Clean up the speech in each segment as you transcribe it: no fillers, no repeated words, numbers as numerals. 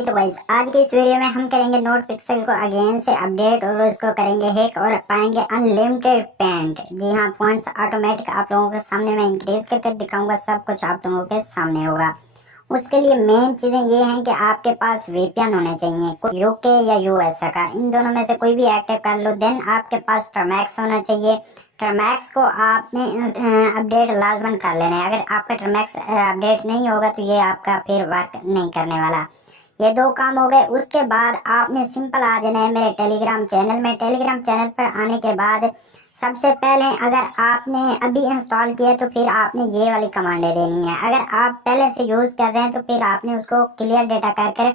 तो गाइस आज की इस वीडियो में हम करेंगे नोट पिक्सल को अगेन से अपडेट और उसको करेंगे हैक और पाएंगे अनलिमिटेड पेंट। जी हाँ, फॉन्ट्स ऑटोमेटिक आप लोगों के सामने मैं इंक्रीज करके दिखाऊंगा, सब कुछ आप लोगों के सामने होगा। उसके लिए मेन चीजें ये हैं कि आपके पास वीपीएन होने चाहिए, कोई यूके या यूएसए का, इन दोनों में से कोई भी एक्टिव कर लो। देन आपके पास टर्मैक्स होना चाहिए। टर्मैक्स को आपने अपडेट लाजमन कर लेना है। अगर आपका टर्मैक्स अपडेट नहीं होगा तो ये आपका फिर वर्क नहीं करने वाला। ये दो काम हो गए। उसके बाद आपने सिंपल आ जाना है मेरे टेलीग्राम चैनल में। टेलीग्राम चैनल पर आने के बाद सबसे पहले अगर आपने अभी इंस्टॉल किया तो फिर आपने ये वाली कमांडें देनी है। अगर आप पहले से यूज कर रहे हैं तो फिर आपने उसको क्लियर डेटा कर कर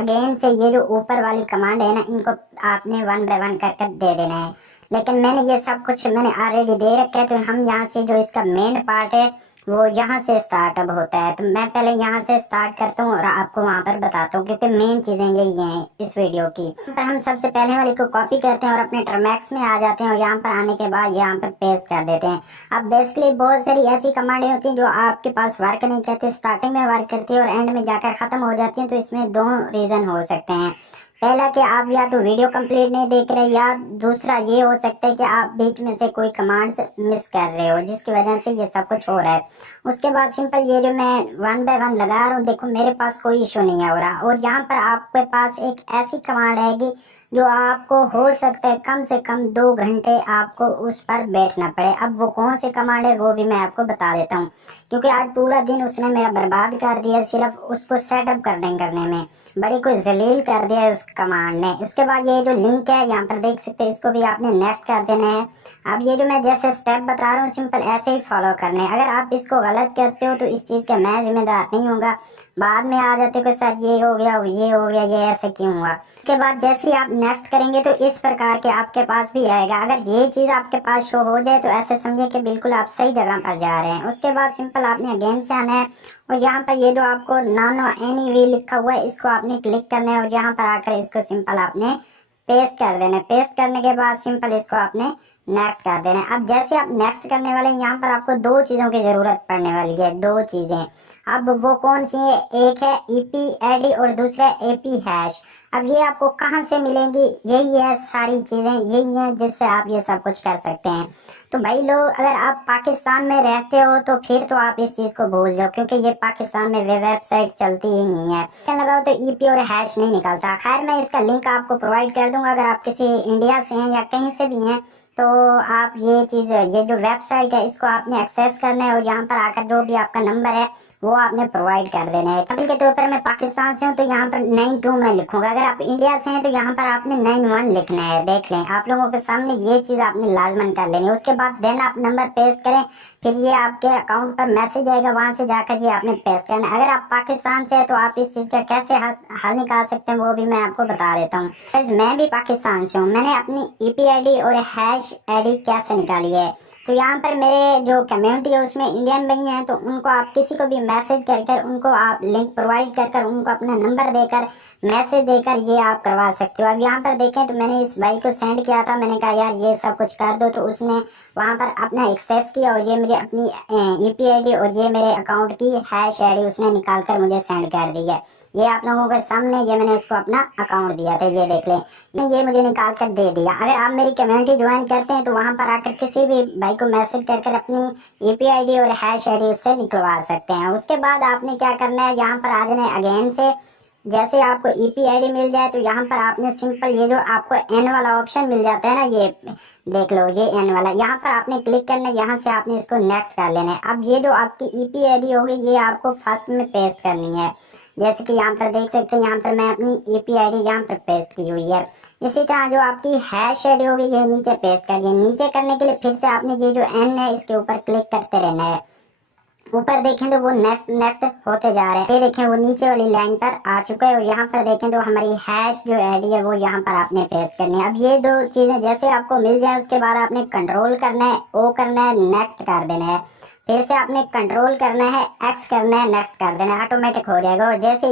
अगेन से ये जो ऊपर वाली कमांड है ना, इनको आपने 1 बाय 1 कर कर दे देना है। लेकिन मैंने ये सब कुछ मैंने ऑलरेडी दे रखा है, तो हम यहाँ से जो इसका मेन पार्ट है वो यहाँ से स्टार्ट अब होता है। तो मैं पहले यहाँ से स्टार्ट करता हूँ और आपको वहाँ पर बताता हूँ, क्योंकि मेन चीजें यही हैं इस वीडियो की। पर हम सबसे पहले वाली को कॉपी करते हैं और अपने टर्मैक्स में आ जाते हैं और यहाँ पर आने के बाद यहाँ पर पेस्ट कर देते हैं। अब बेसिकली बहुत सारी ऐसी कमांडें होती हैं जो आपके पास वर्क नहीं करती, स्टार्टिंग में वर्क करती है और एंड में जाकर खत्म हो जाती है। तो इसमें दो रीजन हो सकते हैं। पहला कि आप या तो वीडियो कंप्लीट नहीं देख रहे, या दूसरा ये हो सकता है कि आप बीच में से कोई कमांड्स मिस कर रहे हो, जिसकी वजह से ये सब कुछ हो रहा है। उसके बाद सिंपल ये जो मैं 1 बाय 1 लगा रहा हूँ, देखो मेरे पास कोई इशू नहीं हो रहा। और यहाँ पर आपके पास एक ऐसी कमांड आएगी जो आपको हो सकता है कम से कम 2 घंटे आपको उस पर बैठना पड़े। अब वो कौन सी कमांड है वो भी मैं आपको बता देता हूँ, क्योंकि आज पूरा दिन उसने मेरा बर्बाद कर दिया सिर्फ उसको सेटअप करने में। बड़ी कुछ जलील कर दिया है उस कमांड ने। उसके बाद ये जो लिंक है यहाँ पर देख सकते हैं, इसको भी आपने नेक्स्ट कर देना है। अब ये जो मैं जैसे स्टेप बता रहा हूँ सिंपल ऐसे ही फॉलो करने हैं। अगर आप इसको गलत करते हो तो इस चीज का मैं जिम्मेदार नहीं होऊंगा। बाद में आ जाते हो सर ये हो गया ये हो गया, ये ऐसे क्यों हुआ। उसके बाद जैसे ही आप नेक्स्ट करेंगे तो इस प्रकार के आपके पास भी आएगा। अगर ये चीज आपके पास शो हो जाए तो ऐसे समझिए कि बिल्कुल आप सही जगह पर जा रहे हैं। उसके बाद सिंपल आपने अगेन से आना है और यहाँ पर ये जो आपको नानो एनी वे लिखा हुआ है इसको आपने क्लिक करना है और यहाँ पर आकर इसको सिंपल आपने पेस्ट कर देना है। पेस्ट करने के बाद सिंपल इसको आपने नेक्स्ट कर देना है। अब जैसे आप नेक्स्ट करने वाले हैं, यहाँ पर आपको 2 चीजों की जरूरत पड़ने वाली है, 2 चीजें। अब वो कौन सी है? एक है ईपी आईडी और दूसरा एपी हैश। अब ये आपको कहाँ से मिलेंगी? यही है, सारी चीजें यही हैं जिससे आप ये सब कुछ कर सकते हैं। तो भाई लोग, अगर आप पाकिस्तान में रहते हो तो फिर तो आप इस चीज को भूल जाओ, क्योंकि ये पाकिस्तान में वेबसाइट चलती ही नहीं है। लगाओ तो ईपी और हैश नहीं निकलता। खैर मैं इसका लिंक आपको प्रोवाइड कर दूंगा। अगर आप किसी इंडिया से हैं या कहीं से भी हैं तो आप ये चीज, ये जो वेबसाइट है इसको आपने एक्सेस करना है और यहाँ पर आकर जो भी आपका नंबर है वो आपने प्रोवाइड कर देना है। अभी के तौर पर मैं पाकिस्तान से हूँ तो यहाँ पर 92 में लिखूंगा। अगर आप इंडिया से हैं तो यहाँ पर आपने 91 लिखना है। देख लें, आप लोगों के सामने ये चीज आपने लाजमन कर लेनी है। उसके बाद देन आप नंबर पेस्ट करें, फिर ये आपके अकाउंट पर मैसेज आएगा, वहां से जाकर ये आपने पेस्ट करना है। अगर आप पाकिस्तान से है तो आप इस चीज का कैसे हल निकाल सकते हैं वो भी मैं आपको बता देता हूँ। मैं भी पाकिस्तान से हूँ, मैंने अपनी ईपी आईडी और हैश आईडी कैसे निकाली है। तो यहाँ पर मेरे जो कम्युनिटी है उसमें इंडियन भाई हैं, तो उनको आप किसी को भी मैसेज कर कर उनको आप लिंक प्रोवाइड कर कर उनको अपना नंबर देकर मैसेज देकर ये आप करवा सकते हो। अब यहाँ पर देखें तो मैंने इस भाई को सेंड किया था, मैंने कहा यार ये सब कुछ कर दो, तो उसने वहाँ पर अपना एक्सेस किया और ये मेरी अपनी ईपी आईडी और ये मेरे अकाउंट की हैश आईडी उसने निकाल कर मुझे सेंड कर दी है। ये आप लोगों के सामने, ये मैंने उसको अपना अकाउंट दिया था, ये देख लें, ये मुझे निकाल कर दे दिया। अगर आप मेरी कम्युनिटी ज्वाइन करते हैं तो वहां पर आकर किसी भी भाई को मैसेज कर कर अपनी ईपी आईडी और हैश आईडी उससे निकलवा सकते हैं। उसके बाद आपने क्या करना है, यहाँ पर आ जाना है अगेन से। जैसे आपको ईपी आईडी मिल जाए तो यहाँ पर आपने सिंपल ये जो आपको एन वाला ऑप्शन मिल जाता है ना, ये देख लो, ये एन वाला, यहाँ पर आपने क्लिक करना है। यहाँ से आपने इसको नेक्स्ट कर लेना है। अब ये जो आपकी ईपी आईडी होगी ये आपको फर्स्ट में पेस्ट करनी है। जैसे कि यहाँ पर देख सकते हैं, यहाँ पर मैं अपनी ईपी आईडी यहाँ पर पेस्ट की हुई है। इसी तरह जो आपकी हैश आईडी होगी ये नीचे पेस्ट करिए। नीचे करने के लिए फिर से आपने ये जो एन है इसके ऊपर क्लिक करते रहना है। ऊपर देखें तो वो नेक्स्ट नेक्स्ट होते जा रहे हैं। ये देखें वो नीचे वाली लाइन पर आ चुका है और यहाँ पर देखें तो हमारी हैश जो आईडी है वो यहाँ पर आपने पेस्ट करनी है। अब ये 2 चीजें जैसे आपको मिल जाए उसके बाद आपने कंट्रोल करना है, ओ करना है, नेक्स्ट कर देना है। फिर से आपने कंट्रोल करना है, एक्स करना है, नेक्स्ट कर देना है, ऑटोमेटिक हो जाएगा। और जैसे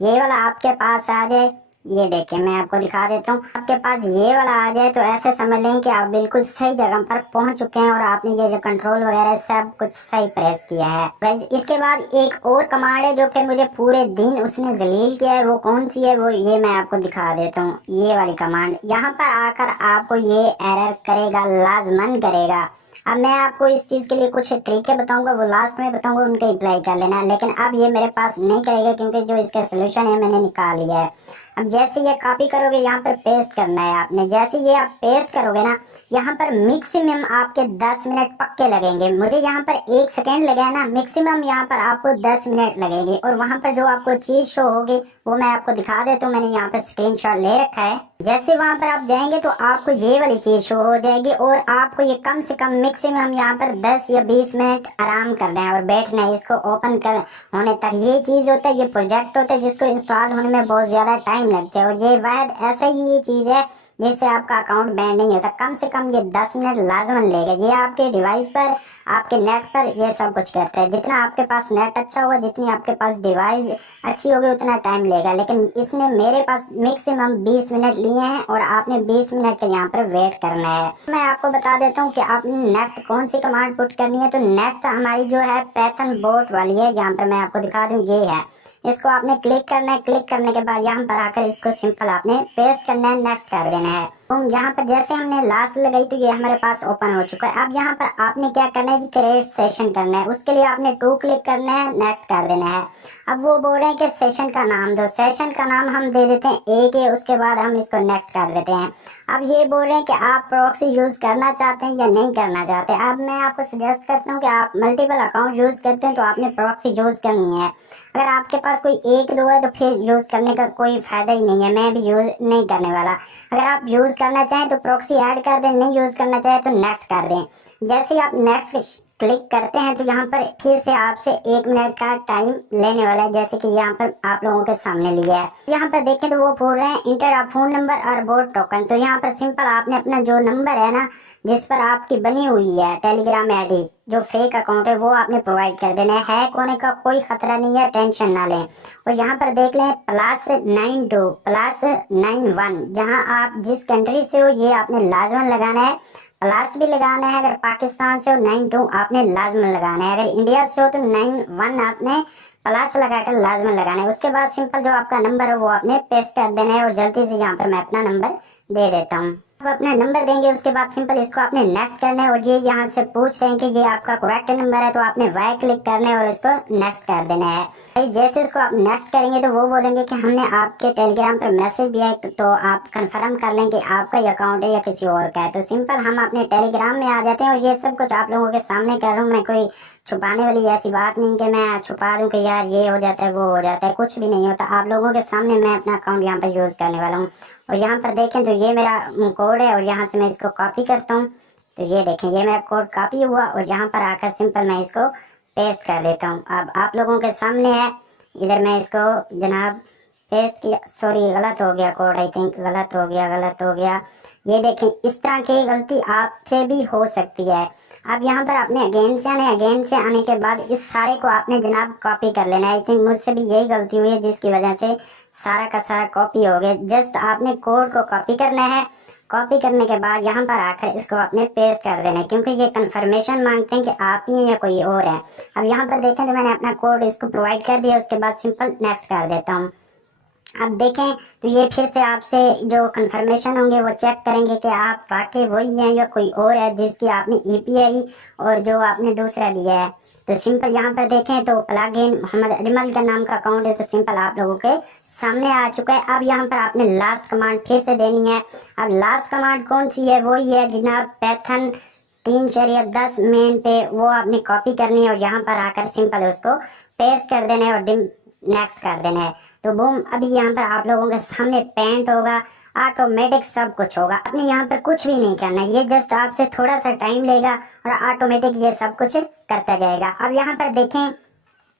ये वाला आपके पास आ जाए ये देखिए मैं आपको दिखा देता हूँ। आपके पास ये वाला आ जाए तो ऐसे समझ लें कि आप बिल्कुल सही जगह पर पहुंच चुके हैं और आपने ये जो कंट्रोल वगैरह सब कुछ सही प्रेस किया है। गाइस इसके बाद एक और कमांड है जो कि मुझे पूरे दिन उसने जलील किया है, वो कौन सी है, वो ये मैं आपको दिखा देता हूँ। ये वाली कमांड यहाँ पर आकर आपको ये एरर करेगा, लाजमन करेगा। अब मैं आपको इस चीज के लिए कुछ तरीके बताऊंगा, वो लास्ट में बताऊंगा, उनके अप्लाई कर लेना। लेकिन अब ये मेरे पास नहीं करेगा क्योंकि जो इसका सोल्यूशन है मैंने निकाल लिया है। अब जैसे ये कॉपी करोगे यहाँ पर पेस्ट करना है आपने। जैसे ये आप पेस्ट करोगे ना, यहाँ पर मैक्सिमम आपके 10 मिनट पक्के लगेंगे। मुझे यहाँ पर 1 सेकेंड लगा है ना, मैक्सिमम यहाँ पर आपको 10 मिनट लगेंगे। और वहां पर जो आपको चीज शो होगी वो मैं आपको दिखा देता हूँ। मैंने यहाँ पर स्क्रीनशॉट ले रखा है। जैसे वहां पर आप जाएंगे तो आपको ये वाली चीज शो हो जाएगी और आपको ये कम से कम मैक्सिमम यहाँ पर 10 या 20 मिनट आराम करना है और बैठना है इसको ओपन कर होने तक। ये चीज होता है, ये प्रोजेक्ट होता है जिसको इंस्टॉल होने में बहुत ज्यादा टाइम लगता है। और ये वाद ऐसा ही ये चीज है जिससे आपका अकाउंट बैन नहीं होता। कम से कम ये 10 मिनट लाजमन लेगा। ये आपके डिवाइस पर, आपके नेट पर ये सब कुछ करता है। जितना आपके पास नेट अच्छा होगा, जितनी आपके पास डिवाइस अच्छी होगी, उतना टाइम लेगा। लेकिन इसने मेरे पास मैक्सिमम 20 मिनट लिए हैं और आपने 20 मिनट का यहाँ पर वेट करना है। मैं आपको बता देता हूँ कि आपने नेक्स्ट कौन सी कमांड पुट करनी है। तो नेक्स्ट हमारी जो है पाइथन बोट वाली है। यहाँ पर मैं आपको दिखा दूँ, ये है। इसको आपने क्लिक करना है। क्लिक करने के बाद यहाँ पर आकर इसको सिंपल आपने पेस्ट करना है, नेक्स्ट कर देना है। तो यहाँ पर जैसे हमने लास्ट लगाई तो ये हमारे पास ओपन हो चुका है। अब यहाँ पर आपने क्या करना है, क्रिएट सेशन करना है। उसके लिए आपने 2 क्लिक करना है, नेक्स्ट कर देना है। अब वो बोल रहे हैं कि सेशन का नाम दो। सेशन का नाम हम दे देते हैं एक है, उसके बाद हम इसको नेक्स्ट कर देते हैं। अब ये बोल रहे हैं कि आप प्रॉक्सी यूज करना चाहते हैं या नहीं करना चाहते। अब मैं आपको सजेस्ट करता हूँ कि आप मल्टीपल अकाउंट यूज करते हैं तो आपने प्रॉक्सी यूज करनी है। अगर आपके पास कोई 1-2 है तो फिर यूज करने का कोई फायदा ही नहीं है। मैं भी यूज नहीं करने वाला। अगर आप यूज करना चाहें तो प्रॉक्सी ऐड कर दें, नहीं यूज करना चाहे तो नेक्स्ट कर दें। जैसे ही आप नेक्स्ट क्लिक करते हैं तो यहाँ पर फिर से आपसे 1 मिनट का टाइम लेने वाला है, जैसे कि यहाँ पर आप लोगों के सामने लिया है। यहाँ पर देखें तो वो बोल रहे हैं इंटर अ फोन नंबर और बोर्ड टोकन। तो यहाँ पर सिंपल आपने अपना जो नंबर है ना, जिस पर आपकी बनी हुई है टेलीग्राम आईडी, जो फेक अकाउंट है, वो आपने प्रोवाइड कर देना है। हैक होने का कोई खतरा नहीं है, टेंशन ना लें। और यहाँ पर देख लें +92 +91, जहाँ आप जिस कंट्री से हो ये आपने लाजमन लगाना है। प्लस भी लगाना है। अगर पाकिस्तान से हो 92 आपने लाजमन लगाना है। अगर इंडिया से हो तो 91 आपने प्लस लगाकर लाजमन लगाना है। उसके बाद सिंपल जो आपका नंबर है वो आपने पेस्ट कर देना है। और जल्दी से यहाँ पर मैं अपना नंबर दे देता हूँ। आप अपना नंबर देंगे, उसके बाद सिंपल इसको आपने नेक्स्ट करना है। और ये यहाँ से पूछ रहे हैं कि ये आपका करेक्ट नंबर है, तो आपने वाई क्लिक करना है और इसको नेक्स्ट कर देना है। जैसे उसको आप नेक्स्ट करेंगे तो वो बोलेंगे कि हमने आपके टेलीग्राम पर मैसेज दिया है, तो आप कंफर्म कर लें कि आपका ये अकाउंट है या किसी और का है। तो सिंपल हम अपने टेलीग्राम में आ जाते हैं। और ये सब कुछ आप लोगों के सामने कर रहा हूँ। मैं कोई छुपाने वाली ऐसी बात नहीं कि मैं छुपा दूं कि यार ये हो जाता है वो हो जाता है, कुछ भी नहीं होता। आप लोगों के सामने मैं अपना अकाउंट यहाँ पर यूज करने वाला हूँ। और यहाँ पर देखें तो ये मेरा कोड है और यहाँ से मैं इसको कॉपी करता हूँ। तो ये देखें ये मेरा कोड कॉपी हुआ और यहाँ पर आकर सिंपल मैं इसको पेस्ट कर देता हूँ। अब आप लोगों के सामने है, इधर मैं इसको जनाब पेस्ट किया। सॉरी गलत हो गया कोड, आई थिंक गलत हो गया। ये देखें इस तरह की गलती आपसे भी हो सकती है। अब यहाँ पर आपने अगेन से आने के बाद इस सारे को आपने जनाब कॉपी कर लेना है। आई थिंक मुझसे भी यही गलती हुई है जिसकी वजह से सारा का सारा कॉपी हो गया। जस्ट आपने कोड को कॉपी करना है। कॉपी करने के बाद यहाँ पर आकर इसको आपने पेस्ट कर देना है, क्योंकि ये कंफर्मेशन मांगते हैं कि आप ही हैं या कोई और है। अब यहाँ पर देखें तो मैंने अपना कोड इसको प्रोवाइड कर दिया। उसके बाद सिंपल नेक्स्ट कर देता हूँ। अब देखें तो ये फिर से आपसे जो कंफर्मेशन होंगे वो चेक करेंगे कि आप वाकई वही हैं या कोई और है जिसकी आपने ईपीआई और जो आपने दूसरा दिया है। तो सिंपल यहाँ पर देखें तो प्लगइन मोहम्मद अजमल का नाम का अकाउंट है। तो सिंपल आप लोगों के सामने आ चुका है। अब यहाँ पर आपने लास्ट कमांड फिर से देनी है। अब लास्ट कमांड कौन सी है, वही है जनाब पाइथन 3.10 मेन पे, वो आपने कॉपी करनी है और यहाँ पर आकर सिंपल उसको पेस्ट कर देना है और नेक्स्ट कर देना है। तो बूम, अभी यहाँ पर आप लोगों के सामने पेंट होगा, ऑटोमेटिक सब कुछ होगा। आपने यहाँ पर कुछ भी नहीं करना, ये जस्ट आपसे थोड़ा सा टाइम लेगा और ऑटोमेटिक ये सब कुछ करता जाएगा। अब यहाँ पर देखें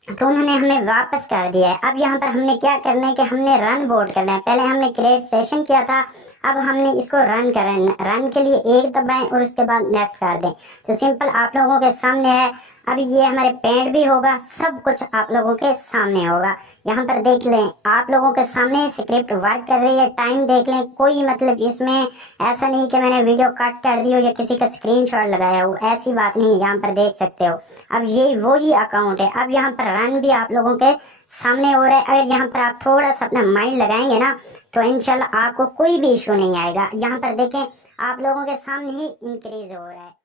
तो उन्होंने हमें वापस कर दिया है। अब यहाँ पर हमने क्या करना है कि हमने रन बोर्ड करना है। पहले हमने क्रिएट सेशन किया था, अब हमने इसको रन के लिए एक दबाएं और उसके बाद नेक्स्ट कर दें। तो सिंपल आप लोगों के सामने है। अब ये हमारे पेंट भी होगा, सब कुछ आप लोगों के सामने होगा। यहाँ पर देख लें, आप लोगों के सामने स्क्रिप्ट वर्क कर रही है। टाइम देख लें, कोई मतलब इसमें ऐसा नहीं कि मैंने वीडियो कट कर दी हो या किसी का स्क्रीनशॉट लगाया हो, ऐसी बात नहीं। यहाँ पर देख सकते हो, अब ये वो ही अकाउंट है। अब यहाँ पर रन भी आप लोगों के सामने हो रहा है। अगर यहाँ पर आप थोड़ा सा अपना माइंड लगाएंगे ना, तो इंशाल्लाह आपको कोई भी इशू नहीं आएगा। यहाँ पर देखें, आप लोगों के सामने ही इंक्रीज हो रहा है।